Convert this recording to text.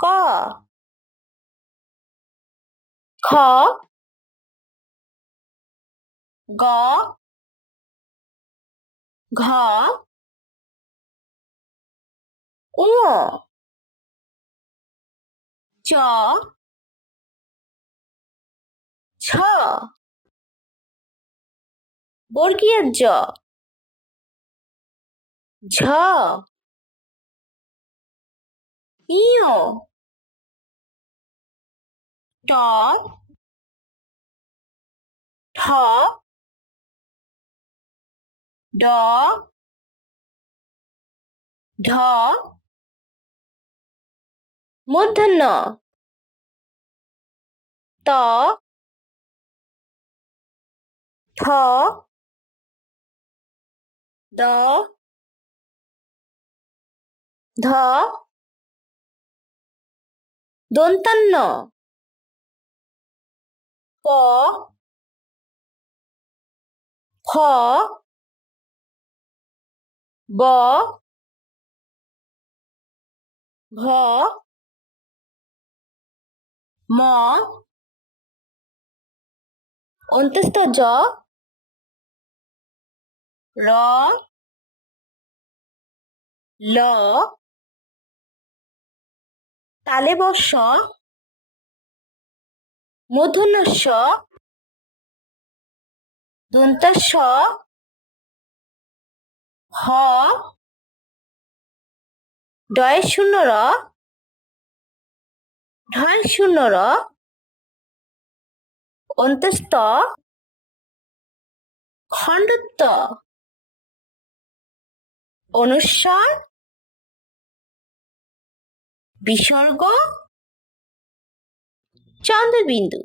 ক, খ, গ, ঘ, ঙ, চ, ছ, বর্গীয় জ, ঝ, ঞ, ট, ঠ, ড, ঢ, মূর্ধন্য ত, থ, দ, ধ, দন্তান্ন প, ফ, ব, ভ, ম, অন্তস্থ জ, র, ল, তালে বর্ষ, মূর্ধন্য ষ, দন্তাস, হ, ডয় শূন্য র, ঢয় শূন্য র, অন্তস্থ, খণ্ডত্ব, অনুস্বার, বিসর্গ, চন্দ্রবিন্দু।